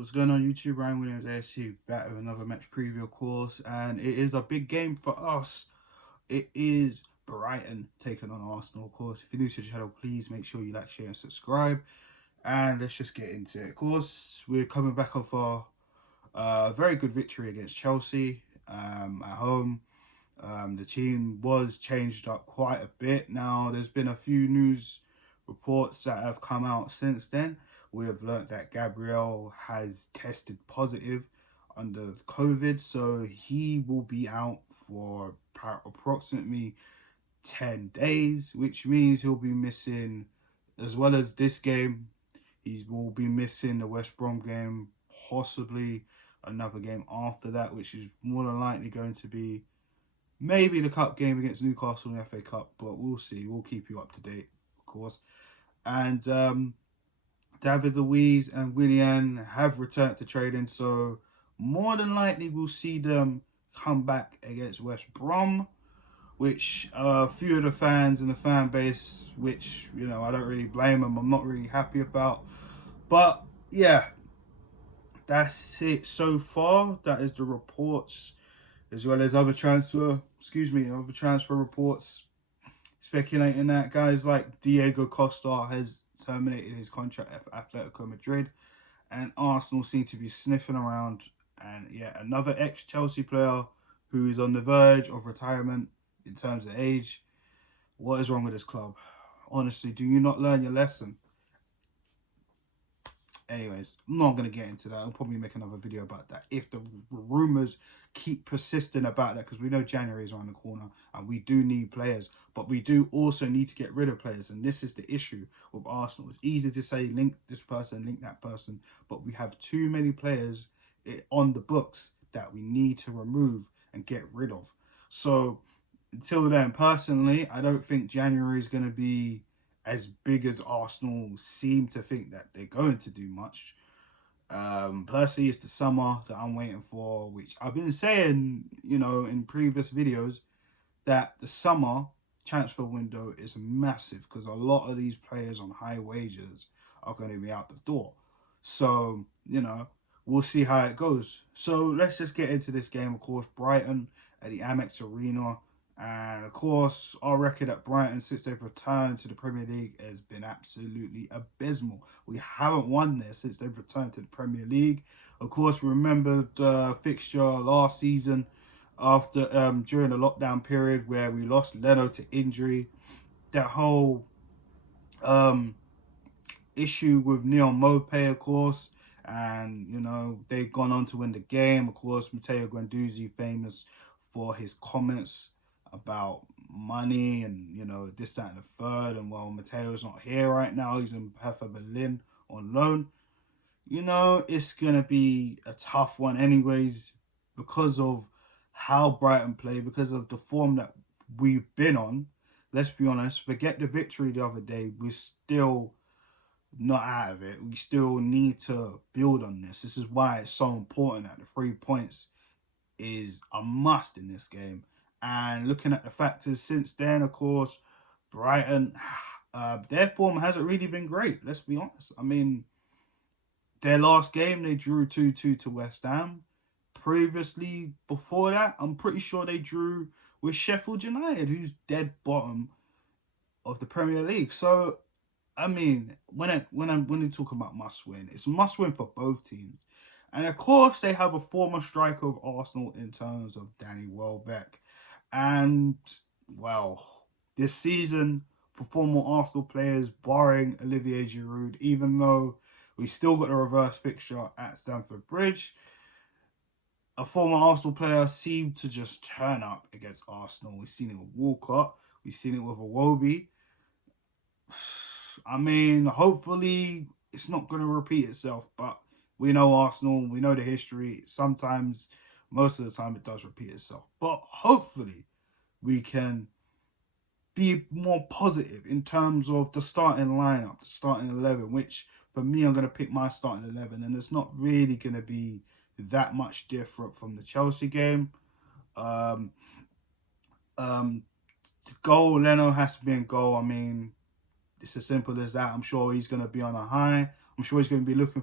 What's going on YouTube? Ryan Williams ASC back with another match preview, of course, and it is a big game for us. It is Brighton taking on Arsenal, of course. If you're new to the channel, please make sure you like, share, and subscribe. And let's just get into it. Of course, we're coming back off a very good victory against Chelsea at home. The team was changed up quite a bit. Now, there's been a few news reports that have come out since then. We have learnt that Gabriel has tested positive under COVID, so he will be out for approximately 10 days, which means he'll be missing, as well as this game, he will be missing the West Brom game, possibly another game after that, which is more than likely going to be maybe the cup game against Newcastle in the FA Cup, but we'll see. We'll keep you up to date, of course. And David Luiz and Willian have returned to training, so more than likely we'll see them come back against West Brom, which a few of the fans and the fan base, which, you know, I don't really blame them, I'm not really happy about. But yeah, that's it so far. That is the reports, as well as other transfer reports speculating that guys like Diego Costa has terminated his contract at Atletico Madrid, and Arsenal seem to be sniffing around, and yeah, another ex-Chelsea player who is on the verge of retirement in terms of age. What is wrong with this club? Honestly, do you not learn your lesson? Anyways, I'm not going to get into that. I'll probably make another video about that if the rumours keep persisting about that, because we know January is around the corner and we do need players, but we do also need to get rid of players, and this is the issue with Arsenal. It's easy to say link this person, link that person, but we have too many players on the books that we need to remove and get rid of. So until then, personally, I don't think January is going to be as big as Arsenal seem to think that they're going to do much. Personally, it's the summer that I'm waiting for, which I've been saying, you know, in previous videos, that the summer transfer window is massive because a lot of these players on high wages are going to be out the door. So, you know, we'll see how it goes. So let's just get into this game. Of course, Brighton at the Amex Arena. And of course, our record at Brighton since they've returned to the Premier League has been absolutely abysmal. We haven't won there since they've returned to the Premier League. Of course, we remember the fixture last season after during the lockdown period where we lost Leno to injury. That whole issue with Neon Mopé, of course. And, you know, they've gone on to win the game. Of course, Matteo Guendouzi, famous for his comments about money and, you know, this, that, and the third. And, well, Mateo's not here right now. He's in Hertha Berlin on loan. You know, it's going to be a tough one anyways because of how Brighton play, because of the form that we've been on. Let's be honest, forget the victory the other day. We're still not out of it. We still need to build on this. This is why it's so important that the 3 points is a must in this game. And looking at the factors since then, of course, Brighton, their form hasn't really been great. Let's be honest. I mean, their last game, they drew 2-2 to West Ham. Previously, before that, I'm pretty sure they drew with Sheffield United, who's dead bottom of the Premier League. So, I mean, when you talk about must win, it's must win for both teams. And of course, they have a former striker of Arsenal in terms of Danny Welbeck. And, well, this season, for former Arsenal players, barring Olivier Giroud, even though we still got a reverse fixture at Stamford Bridge, a former Arsenal player seemed to just turn up against Arsenal. We've seen it with Walcott. We've seen it with Iwobi. I mean, hopefully it's not going to repeat itself, but we know Arsenal, we know the history. Sometimes, most of the time, it does repeat itself. But hopefully we can be more positive in terms of the starting lineup, the starting 11, which for me, I'm going to pick my starting 11, and it's not really going to be that much different from the Chelsea game. Goal, Leno has to be in goal. I mean, it's as simple as that. I'm sure he's going to be on a high. I'm sure he's going to be looking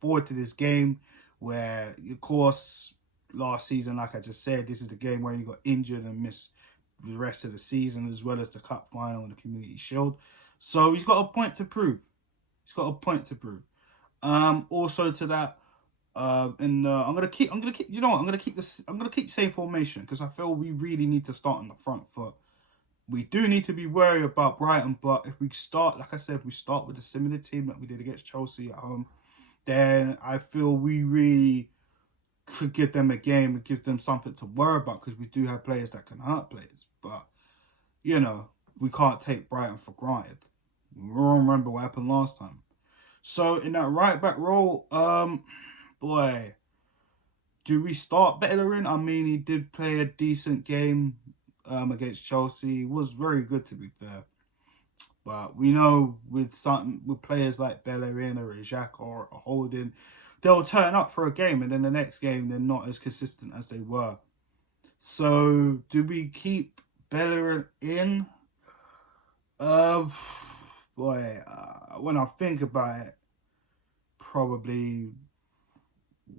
forward to this game where, of course, last season, like I just said, this is the game where he got injured and missed the rest of the season, as well as the cup final and the Community Shield. So he's got a point to prove. He's got a point to prove. Also to that, and I'm gonna keep. You know what? I'm gonna keep same formation because I feel we really need to start on the front foot. We do need to be wary about Brighton, but if we start, like I said, if we start with a similar team that we did against Chelsea at home, then I feel we really could give them a game and give them something to worry about because we do have players that can hurt players. But, you know, we can't take Brighton for granted. We all remember what happened last time. So in that right back role, boy, do we start Bellerin? I mean, he did play a decent game against Chelsea. He was very good, to be fair. But we know with players like Bellerin or a Xhaka or a Holding, they'll turn up for a game and then the next game they're not as consistent as they were. So do we keep Bellerin in? Boy, when I think about it, probably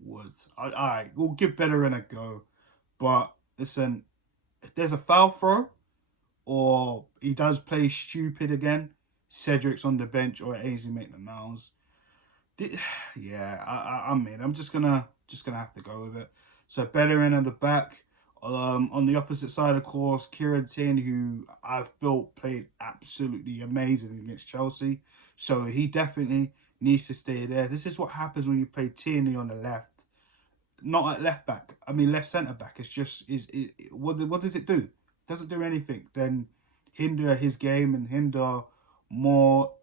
would. Alright, we'll give Bellerin a go. But listen, if there's a foul throw or he does play stupid again, Cedric's on the bench or Ainsley Maitland-Niles. Yeah, I mean, I'm just gonna have to go with it. So Bellerin in the back. On the opposite side, of course, Kieran Tierney, who I felt played absolutely amazing against Chelsea. So he definitely needs to stay there. This is what happens when you play Tierney on the left. Not at left back. I mean, left centre back. It's just what does it do? It doesn't do anything. Then hinder his game and hinder more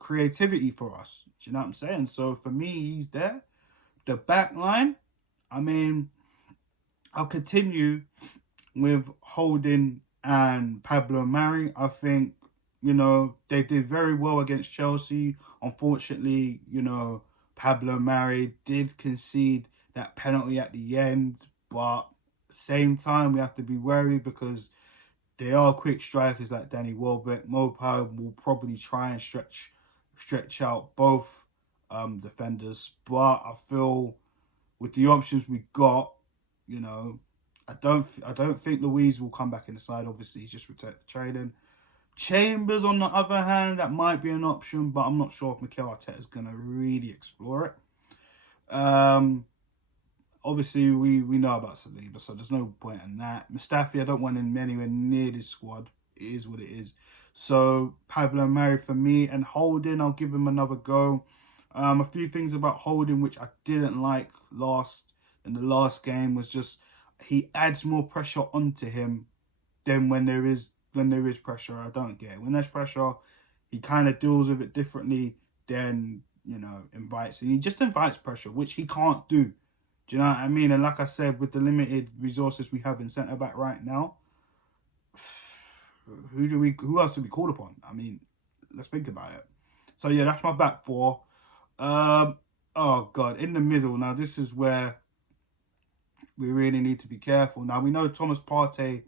creativity for us. Do you know what I'm saying? So for me, he's there. The back line, I mean, I'll continue with Holding and Pablo Mari. I think, you know, they did very well against Chelsea. Unfortunately, you know, Pablo Mari did concede that penalty at the end, but at the same time, we have to be wary because they are quick strikers like Danny Welbeck. Mopai will probably try and stretch out both defenders, but I feel with the options we got, you know, I don't think Louise will come back in the side. Obviously, he's just returned to training. Chambers, on the other hand, that might be an option, but I'm not sure if Mikel Arteta is going to really explore it. Obviously, we know about Saliba, so there's no point in that. Mustafi, I don't want him anywhere near this squad. It is what it is. So, Pablo Mari for me, and Holding, I'll give him another go. A few things about Holding which I didn't like in the last game was just he adds more pressure onto him than when there is pressure. I don't get it. When there's pressure, he kind of deals with it differently than, you know, he just invites pressure, which he can't do. Do you know what I mean? And like I said, with the limited resources we have in centre back right now, who else do we call upon? I mean, let's think about it. So yeah, that's my back four. Oh God, in the middle now, this is where we really need to be careful. Now we know Thomas Partey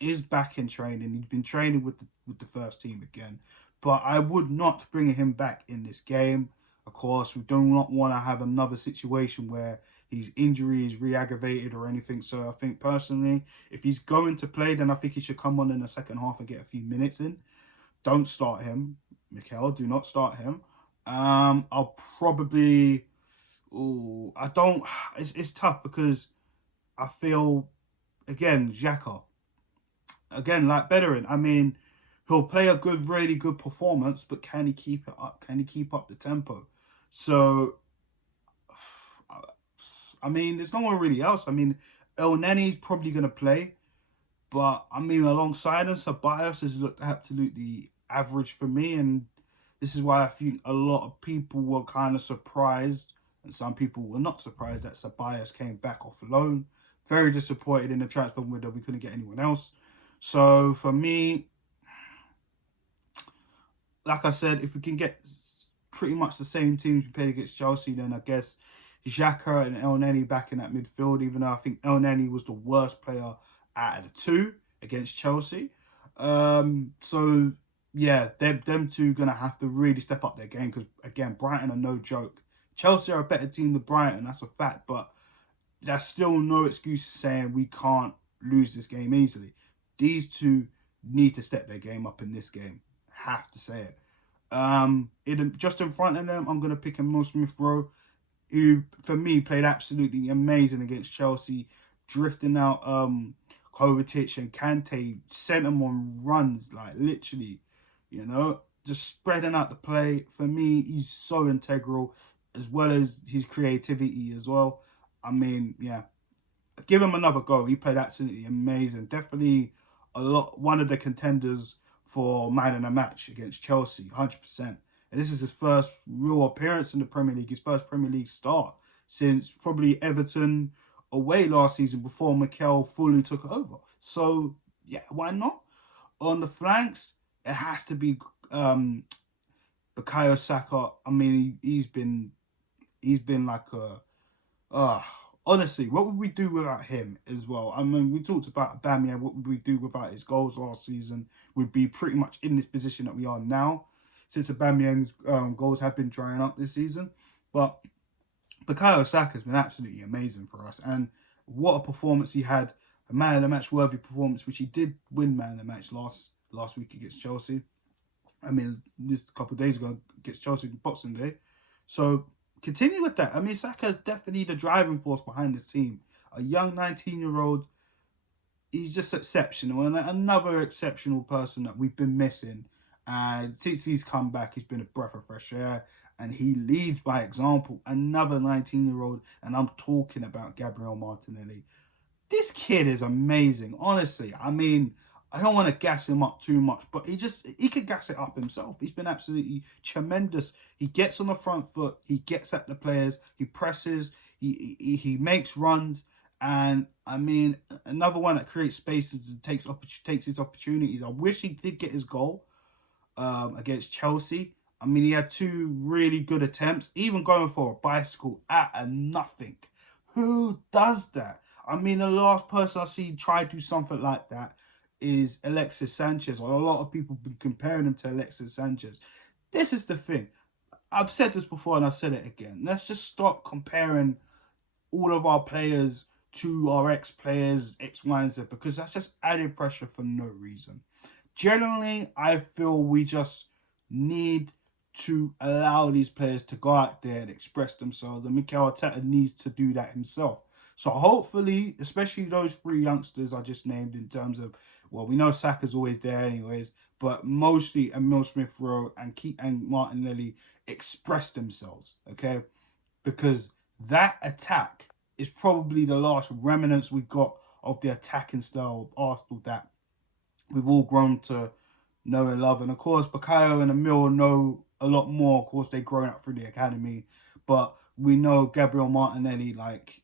is back in training. He's been training with the first team again, but I would not bring him back in this game. Of course, we do not want to have another situation where his injury is re-aggravated or anything. So I think personally, if he's going to play, then I think he should come on in the second half and get a few minutes in. Don't start him, Mikel. Do not start him. I'll probably. Oh, I don't. It's tough because I feel again Xhaka. Again, like Bellerin. I mean, he'll play a really good performance, but can he keep it up? Can he keep up the tempo? So, I mean, there's no one really else. I mean, El Neni's probably going to play, but I mean, alongside us, Ceballos has looked absolutely average for me, and this is why I think a lot of people were kind of surprised, and some people were not surprised that Ceballos came back off loan. Very disappointed in the transfer window we couldn't get anyone else. So for me, like I said, if we can get pretty much the same teams we played against Chelsea, then I guess Xhaka and El Neni back in that midfield, even though I think El Neni was the worst player out of the two against Chelsea. So yeah, them two going to have to really step up their game because, again, Brighton are no joke Chelsea are a better team than Brighton, that's a fact, but that's still no excuse saying we can't lose this game easily. These two need to step their game up in this game. Have to say it. Just in front of them, I'm gonna pick Emil Smith Rowe, who for me played absolutely amazing against Chelsea, drifting out Kovacic and Kante, sent them on runs, like literally, just spreading out the play. For me, he's so integral, as well as his creativity as well. I mean, yeah, give him another go. He played absolutely amazing. Definitely one of the contenders for man in a match against Chelsea, 100%. And this is his first real appearance in the Premier League, his first Premier League start since probably Everton away last season before Mikel fully took over. So, yeah, why not? On the flanks, it has to be Bukayo Saka. I mean, he's been like a... honestly, what would we do without him as well? I mean, we talked about Aubameyang. What would we do without his goals last season? We'd be pretty much in this position that we are now, since Aubameyang's goals have been drying up this season. But Bukayo Saka has been absolutely amazing for us, and what a performance he had! A man of the match worthy performance, which he did win man of the match last week against Chelsea. I mean, this couple of days ago against Chelsea Boxing Day. So continue with that. I mean, Saka is definitely the driving force behind this team. A young 19-year-old, he's just exceptional, and another exceptional person that we've been missing. And since he's come back, he's been a breath of fresh air, and he leads by example. Another 19-year-old, and I'm talking about Gabriel Martinelli. This kid is amazing, honestly. I mean, I don't want to gas him up too much, but he could gas it up himself. He's been absolutely tremendous. He gets on the front foot, he gets at the players, he presses, he makes runs, and I mean, another one that creates spaces and takes his opportunities. I wish he did get his goal against Chelsea. I mean, he had two really good attempts, even going for a bicycle at a nothing. Who does that? I mean, the last person I see try to do something like that is Alexis Sanchez, or a lot of people been comparing him to Alexis Sanchez. This is the thing. I've said this before and I've said it again. Let's just stop comparing all of our players to our ex-players, X, Y, and Z, because that's just added pressure for no reason. Generally, I feel we just need to allow these players to go out there and express themselves, and Mikel Arteta needs to do that himself. So hopefully, especially those three youngsters I just named, in terms of, well, we know Saka's always there anyways, but mostly Emil Smith Rowe and Martinelli express themselves, okay? Because that attack is probably the last remnants we got of the attacking style of Arsenal that we've all grown to know and love. And of course, Bukayo and Emil know a lot more. Of course, they've grown up through the academy, but we know Gabriel Martinelli, like,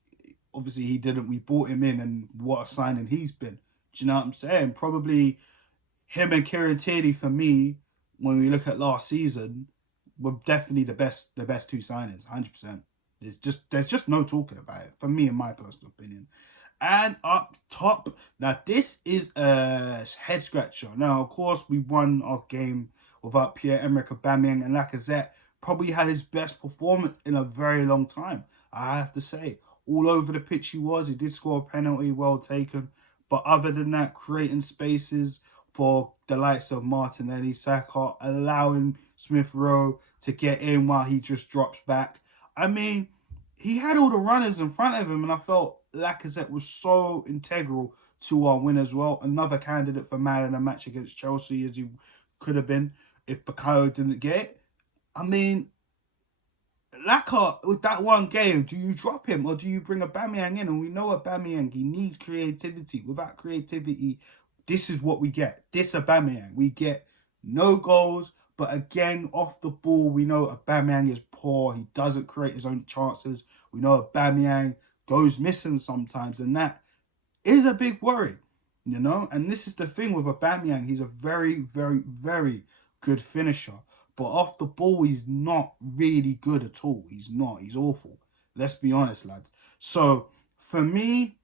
obviously he didn't. We brought him in, and what a signing he's been. Do you know what I'm saying? Probably him and Kieran Tierney, for me, when we look at last season, were definitely the best two signings, 100%. There's just no talking about it, for me, in my personal opinion. And up top, now this is a head scratcher. Now, of course, we won our game without Pierre-Emerick Aubameyang, and Lacazette probably had his best performance in a very long time, I have to say. All over the pitch he was. He did score a penalty, well taken. But other than that, creating spaces for the likes of Martinelli, Saka, allowing Smith Rowe to get in while he just drops back. I mean, he had all the runners in front of him, and I felt Lacazette was so integral to our win as well. Another candidate for man in a match against Chelsea, as he could have been if Bukayo didn't get it. I mean, Laka, with that one game, do you drop him or do you bring Aubameyang in? And we know Aubameyang, he needs creativity. Without creativity, this is what we get. This Aubameyang, we get no goals, but again, off the ball, we know Aubameyang is poor. He doesn't create his own chances. We know Aubameyang goes missing sometimes, and that is a big worry, you know? And this is the thing with Aubameyang. He's a very, very, very good finisher. But off the ball, he's not really good at all. He's not. He's awful. Let's be honest, lads. So, for me,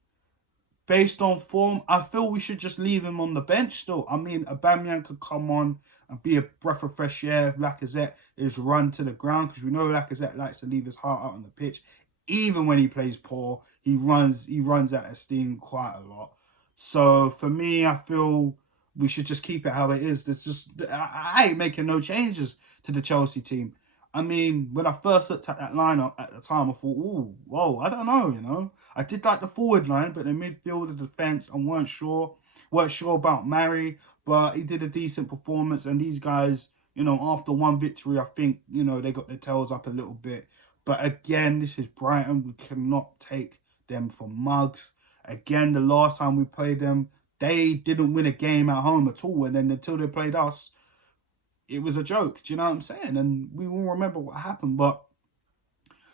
based on form, I feel we should just leave him on the bench still. I mean, Aubameyang could come on and be a breath of fresh air if Lacazette is run to the ground, because we know Lacazette likes to leave his heart out on the pitch. Even when he plays poor, he runs out of steam quite a lot. So for me, I feel we should just keep it how it is. There's just I ain't making no changes to the Chelsea team. I mean, when I first looked at that lineup at the time, I thought, "Ooh, whoa, I don't know, you know." I did like the forward line, but the midfield, the defense, I weren't sure. Weren't sure about Mary, but he did a decent performance. And these guys, you know, after one victory, I think, you know, they got their tails up a little bit. But again, this is Brighton. We cannot take them for mugs. Again, the last time we played them, they didn't win a game at home at all. And then until they played us, it was a joke. Do you know what I'm saying? And we will remember what happened. But,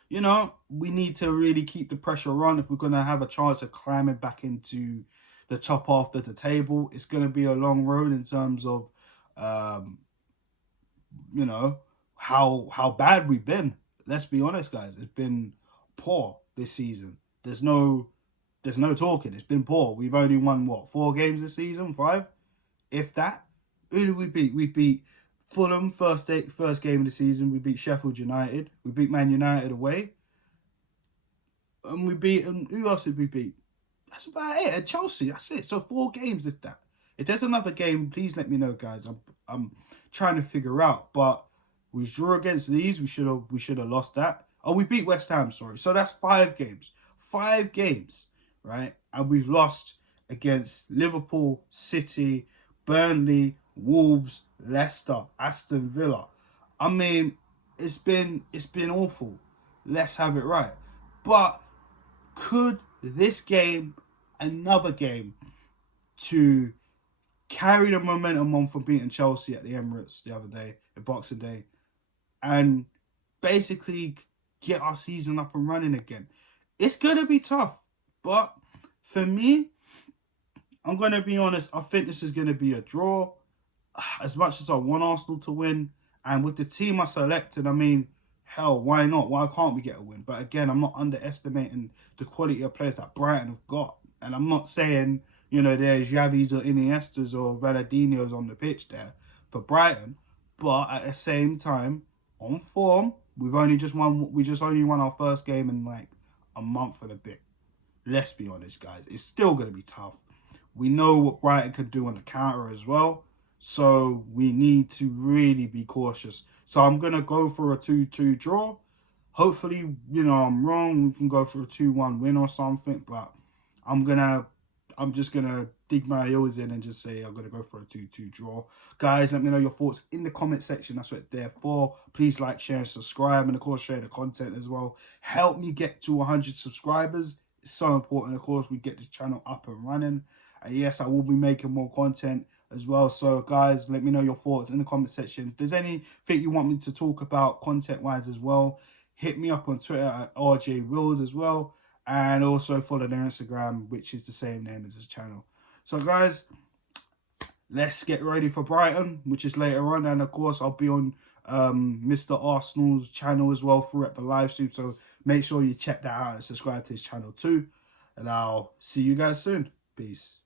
you know, we need to really keep the pressure on if we're going to have a chance of climbing back into the top half of the table. It's going to be a long road in terms of, you know, how bad we've been. Let's be honest, guys. It's been poor this season. There's no talking. It's been poor. We've only won, what, 4 games this season? 5? If that. Who did we beat? We beat Fulham first game of the season. We beat Sheffield United. We beat Man United away. And we beat, who else did we beat? That's about it. At Chelsea, that's it. So 4 games is that. If there's another game, please let me know, guys. I'm trying to figure out. But we drew against these. We should have lost that. Oh, we beat West Ham, sorry. So that's 5 games. 5 games, right? And we've lost against Liverpool, City, Burnley, Wolves, Leicester, Aston Villa. I mean, it's been awful. Let's have it right. But could this game, another game, to carry the momentum on for beating Chelsea at the Emirates the other day, the Boxing Day, and basically get our season up and running again? It's going to be tough. But for me, I'm going to be honest, I think this is going to be a draw. As much as I want Arsenal to win, and with the team I selected, I mean, hell, why not? Why can't we get a win? But again, I'm not underestimating the quality of players that Brighton have got. And I'm not saying, you know, there's Xavis or Iniestas or Ronaldinho's on the pitch there for Brighton. But at the same time, on form, we just only won our first game in like a month and a bit. Let's be honest, guys. It's still going to be tough. We know what Brighton can do on the counter as well. So we need to really be cautious. So I'm going to go for a 2-2 draw. Hopefully, you know, I'm wrong. We can go for a 2-1 win or something. But I'm just going to dig my heels in and just say I'm going to go for a 2-2 draw. Guys, let me know your thoughts in the comment section. That's what it's there for. Please like, share, and subscribe. And, of course, share the content as well. Help me get to 100 subscribers. It's so important, of course, we get this channel up and running. And, yes, I will be making more content as well. So, guys, let me know your thoughts in the comment section. If there's anything you want me to talk about content-wise as well, hit me up on Twitter at RJ Wills as well. And also follow their Instagram, which is the same name as this channel. So, guys, let's get ready for Brighton, which is later on. And, of course, I'll be on Mr. Arsenal's channel as well throughout the live stream. So, make sure you check that out and subscribe to his channel too. And I'll see you guys soon. Peace.